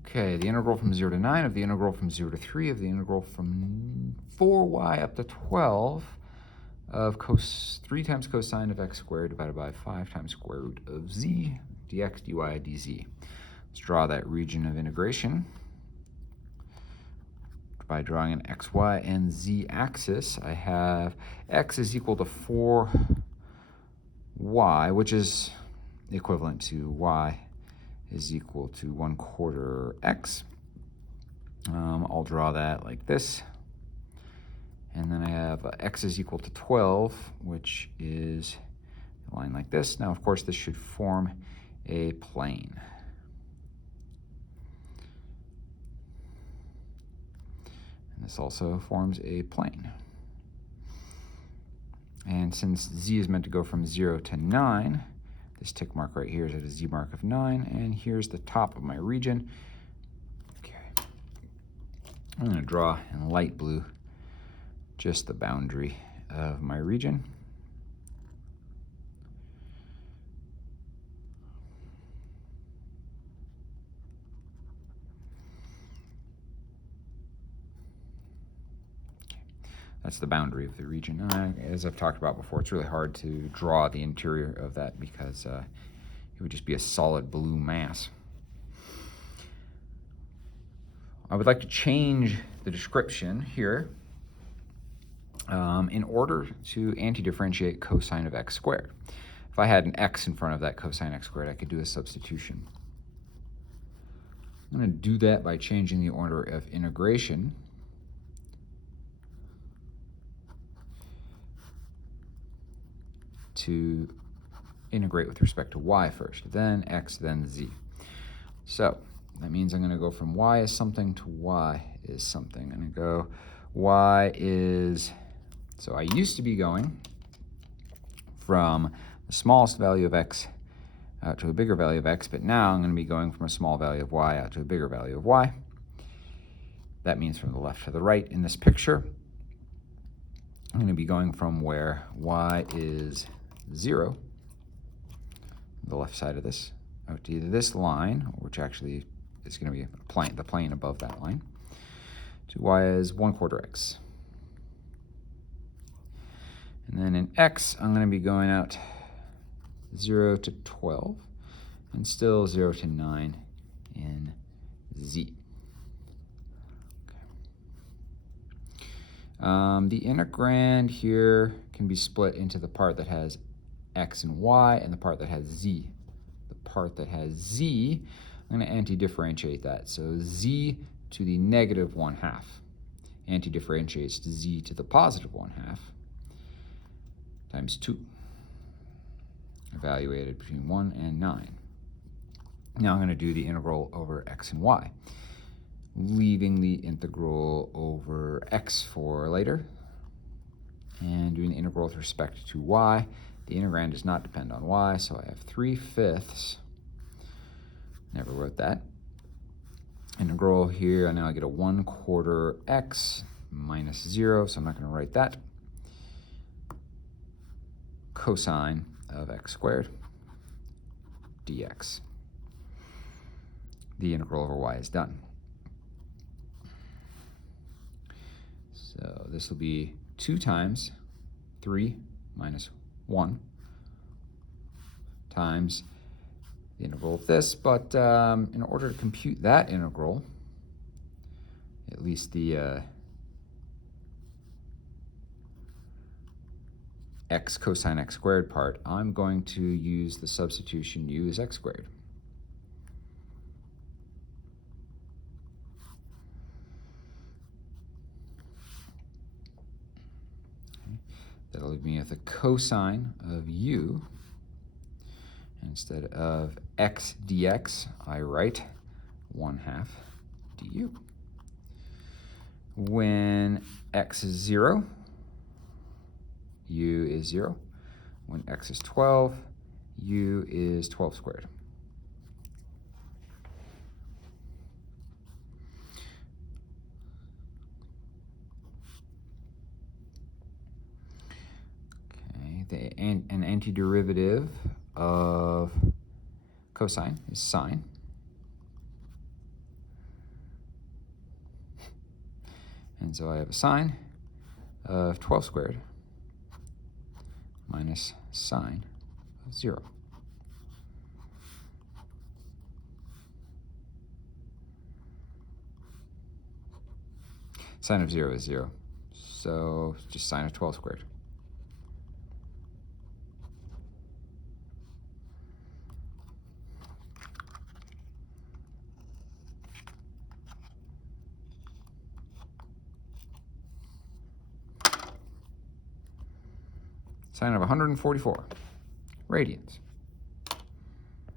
Okay, the integral from 0 to 9 of the integral from 0 to 3 of the integral from 4y up to 12 of 3 times cosine of x squared divided by 5 times square root of z dx dy dz. Let's draw that region of integration. By drawing an x, y, and z axis, I have x is equal to 4y, which is equivalent to y is equal to 1/4 x. I'll draw that like this. And then I have x is equal to 12, which is a line like this. Now, of course, this should form a plane. And this also forms a plane. And since z is meant to go from 0 to 9, this tick mark right here is at a z mark of 9, and here's the top of my region. Okay. I'm going to draw in light blue just the boundary of my region. That's the boundary of the region. As I've talked about before, it's really hard to draw the interior of that because it would just be a solid blue mass. I would like to change the description here in order to anti-differentiate cosine of x squared. If I had an x in front of that cosine x squared, I could do a substitution. I'm going to do that by changing the order of integration. To integrate with respect to y first, then x, then z. So that means I'm going to go from y is something to y is something. I'm going to go y is, so I used to be going from the smallest value of x out to a bigger value of x, but now I'm going to be going from a small value of y out to a bigger value of y. That means from the left to the right in this picture. I'm going to be going from where y is 0, the left side of this, out to either this line, which actually is going to be the plane above that line, to y is 1/4 x. And then in x, I'm going to be going out 0 to 12, and still 0 to 9 in z. The integrand here can be split into the part that has x and y and the part that has z. The part that has z, I'm going to anti-differentiate that. So z to the negative 1/2 anti-differentiates to z to the positive 1/2 times 2, evaluated between 1 and 9. Now I'm going to do the integral over x and y, leaving the integral over x for later, and doing the integral with respect to y. The integrand does not depend on y, so I have 3/5. Never wrote that. Integral here, and now I get a 1/4 x minus 0, so I'm not going to write that. Cosine of x squared dx. The integral over y is done. So this will be 2 times 3 minus 1 times the integral of this, but in order to compute that integral, at least the x cosine x squared part, I'm going to use the substitution u is x squared. That'll leave me with a cosine of u. Instead of x dx, I write 1/2 du. When x is 0, u is 0. When x is 12, u is 12 squared. An antiderivative of cosine is sine. And so I have a sine of 12 squared minus sine of 0. Sine of 0 is 0, so just sine of 12 squared. Sine of 144 radians.